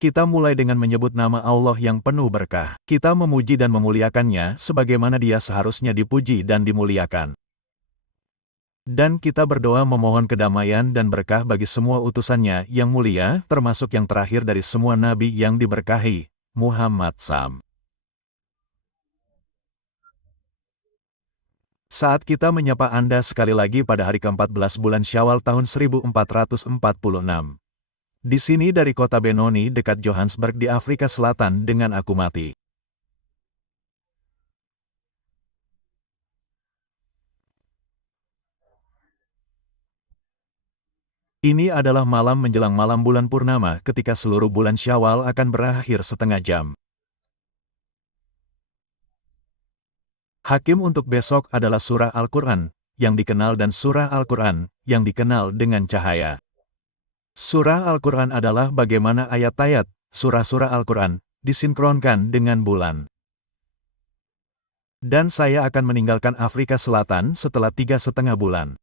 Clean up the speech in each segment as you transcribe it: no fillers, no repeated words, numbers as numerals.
Kita mulai dengan menyebut nama Allah yang penuh berkah. Kita memuji dan memuliakannya sebagaimana Dia seharusnya dipuji dan dimuliakan. Dan kita berdoa memohon kedamaian dan berkah bagi semua utusannya yang mulia, termasuk yang terakhir dari semua nabi yang diberkahi, Muhammad SAW. Saat kita menyapa Anda sekali lagi pada hari ke-14 bulan Syawal tahun 1446. Di sini dari kota Benoni dekat Johannesburg di Afrika Selatan dengan aku Mati. Ini adalah malam menjelang malam bulan purnama ketika seluruh bulan Syawal akan berakhir setengah jam. Hakim untuk besok adalah surah Al-Quran, yang dikenal dan surah Al-Quran, yang dikenal dengan cahaya. Surah Al-Quran adalah bagaimana ayat-ayat, surah-surah Al-Quran, disinkronkan dengan bulan. Dan saya akan meninggalkan Afrika Selatan setelah 3,5 bulan.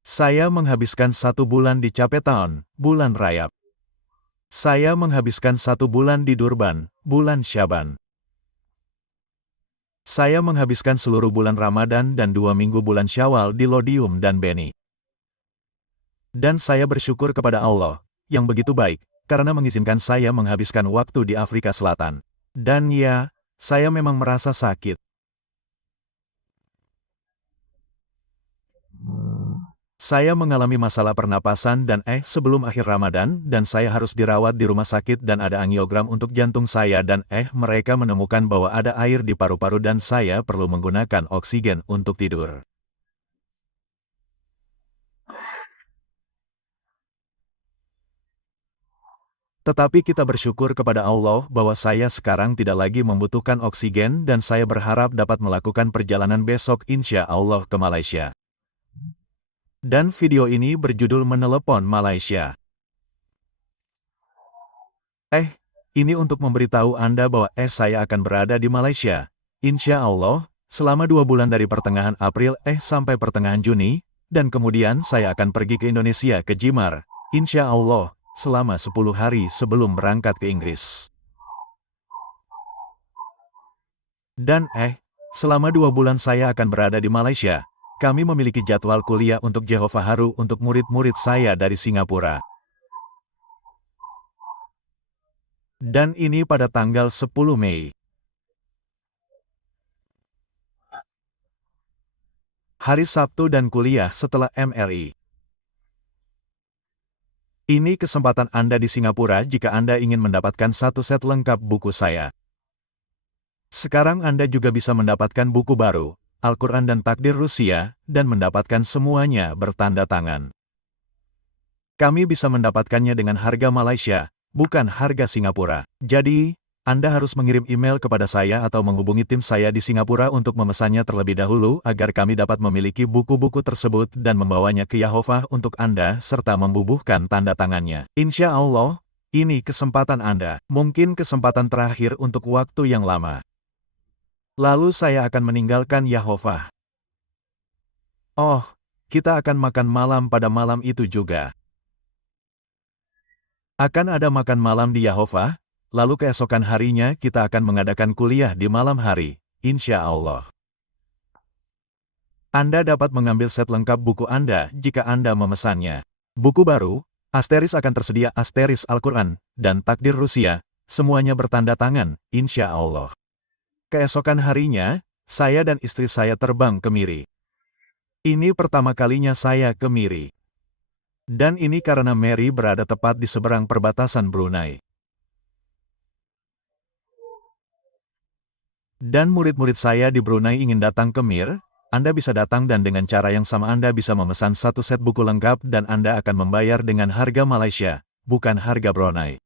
Saya menghabiskan 1 bulan di Cape Town, bulan Rayap. Saya menghabiskan 1 bulan di Durban, bulan Syaban. Saya menghabiskan seluruh bulan Ramadan dan 2 minggu bulan Syawal di Lodium dan Beni. Dan saya bersyukur kepada Allah, yang begitu baik, karena mengizinkan saya menghabiskan waktu di Afrika Selatan. Dan ya, saya memang merasa sakit. Saya mengalami masalah pernapasan dan sebelum akhir Ramadan, dan saya harus dirawat di rumah sakit dan ada angiogram untuk jantung saya dan mereka menemukan bahwa ada air di paru-paru dan saya perlu menggunakan oksigen untuk tidur. Tetapi kita bersyukur kepada Allah bahwa saya sekarang tidak lagi membutuhkan oksigen dan saya berharap dapat melakukan perjalanan besok insya Allah ke Malaysia. Dan video ini berjudul Menelepon Malaysia. Ini untuk memberitahu Anda bahwa saya akan berada di Malaysia, insya Allah, selama 2 bulan dari pertengahan April sampai pertengahan Juni, dan kemudian saya akan pergi ke Indonesia ke Jimar, insya Allah, selama 10 hari sebelum berangkat ke Inggris. Dan selama 2 bulan saya akan berada di Malaysia. Kami memiliki jadwal kuliah untuk Jehovah Haru untuk murid-murid saya dari Singapura. Dan ini pada tanggal 10 Mei. Hari Sabtu dan kuliah setelah MRI. Ini kesempatan Anda di Singapura jika Anda ingin mendapatkan 1 set lengkap buku saya. Sekarang Anda juga bisa mendapatkan buku baru, Al-Quran dan Takdir Rusia, dan mendapatkan semuanya bertanda tangan. Kami bisa mendapatkannya dengan harga Malaysia, bukan harga Singapura. Jadi, Anda harus mengirim email kepada saya atau menghubungi tim saya di Singapura untuk memesannya terlebih dahulu agar kami dapat memiliki buku-buku tersebut dan membawanya ke Jehovah untuk Anda serta membubuhkan tanda tangannya. Insya Allah, ini kesempatan Anda, mungkin kesempatan terakhir untuk waktu yang lama. Lalu saya akan meninggalkan Jehovah. Kita akan makan malam pada malam itu juga. Akan ada makan malam di Jehovah, lalu keesokan harinya kita akan mengadakan kuliah di malam hari, insya Allah. Anda dapat mengambil set lengkap buku Anda jika Anda memesannya. Buku baru, asteris akan tersedia asteris Al-Quran, dan Takdir Rusia, semuanya bertanda tangan, insya Allah. Keesokan harinya, saya dan istri saya terbang ke Miri. Ini pertama kalinya saya ke Miri. Dan ini karena Mary berada tepat di seberang perbatasan Brunei. Dan murid-murid saya di Brunei ingin datang ke Mir, Anda bisa datang dan dengan cara yang sama Anda bisa memesan 1 set buku lengkap dan Anda akan membayar dengan harga Malaysia, bukan harga Brunei.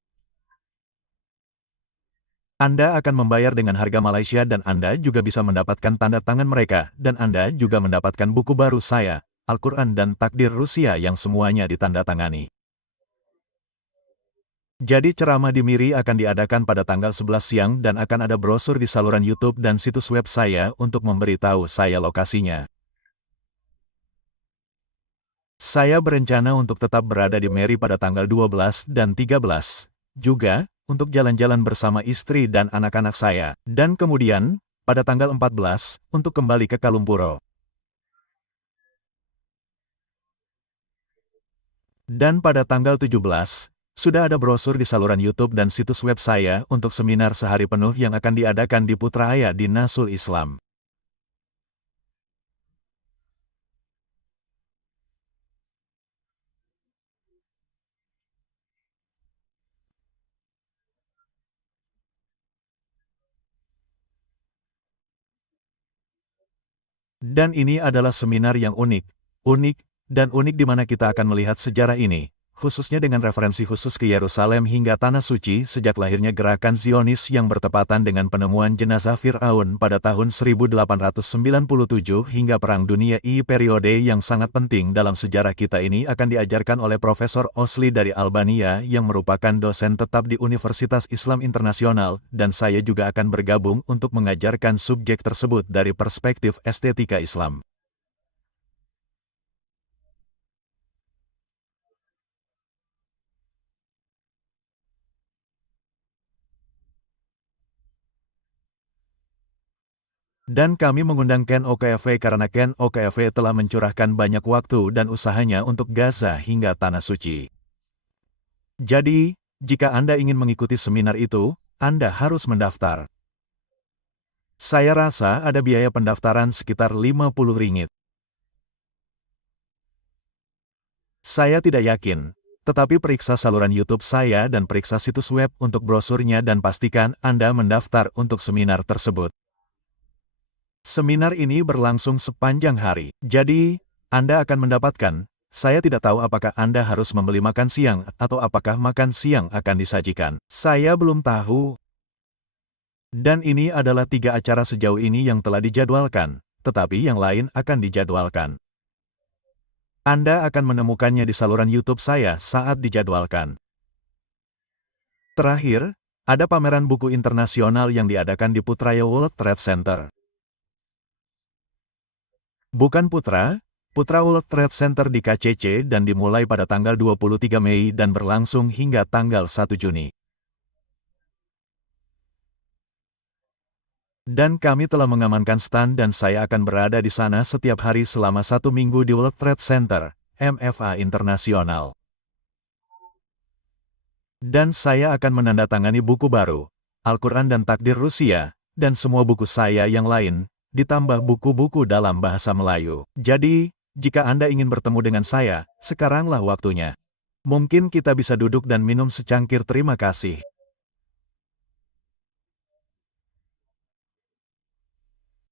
Anda akan membayar dengan harga Malaysia dan Anda juga bisa mendapatkan tanda tangan mereka, dan Anda juga mendapatkan buku baru saya, Al-Quran dan Takdir Rusia yang semuanya ditandatangani. Jadi ceramah di Miri akan diadakan pada tanggal 11 siang dan akan ada brosur di saluran YouTube dan situs web saya untuk memberitahu saya lokasinya. Saya berencana untuk tetap berada di Mary pada tanggal 12 dan 13, juga untuk jalan-jalan bersama istri dan anak-anak saya, dan kemudian, pada tanggal 14, untuk kembali ke Kalumpuro. Dan pada tanggal 17, sudah ada brosur di saluran YouTube dan situs web saya untuk seminar sehari penuh yang akan diadakan di Putrajaya di Nasul Islam. Dan ini adalah seminar yang unik, dan unik di mana kita akan melihat sejarah ini, khususnya dengan referensi khusus ke Yerusalem hingga Tanah Suci sejak lahirnya gerakan Zionis yang bertepatan dengan penemuan jenazah Fir'aun pada tahun 1897 hingga Perang Dunia I. Periode yang sangat penting dalam sejarah kita ini akan diajarkan oleh Profesor Osli dari Albania yang merupakan dosen tetap di Universitas Islam Internasional, dan saya juga akan bergabung untuk mengajarkan subjek tersebut dari perspektif estetika Islam. Dan kami mengundang Ken OKF karena Ken OKF telah mencurahkan banyak waktu dan usahanya untuk Gaza hingga Tanah Suci. Jadi, jika Anda ingin mengikuti seminar itu, Anda harus mendaftar. Saya rasa ada biaya pendaftaran sekitar 50 ringgit. Saya tidak yakin, tetapi periksa saluran YouTube saya dan periksa situs web untuk brosurnya dan pastikan Anda mendaftar untuk seminar tersebut. Seminar ini berlangsung sepanjang hari, jadi Anda akan mendapatkan, saya tidak tahu apakah Anda harus membeli makan siang atau apakah makan siang akan disajikan. Saya belum tahu. Dan ini adalah 3 acara sejauh ini yang telah dijadwalkan, tetapi yang lain akan dijadwalkan. Anda akan menemukannya di saluran YouTube saya saat dijadwalkan. Terakhir, ada pameran buku internasional yang diadakan di Putrajaya World Trade Center. Bukan Putra World Trade Center di KCC dan dimulai pada tanggal 23 Mei dan berlangsung hingga tanggal 1 Juni. Dan kami telah mengamankan stand dan saya akan berada di sana setiap hari selama 1 minggu di World Trade Center, MFA Internasional. Dan saya akan menandatangani buku baru, Al-Quran dan Takdir Rusia, dan semua buku saya yang lain, ditambah buku-buku dalam bahasa Melayu. Jadi, jika Anda ingin bertemu dengan saya, sekaranglah waktunya. Mungkin kita bisa duduk dan minum secangkir. Terima kasih.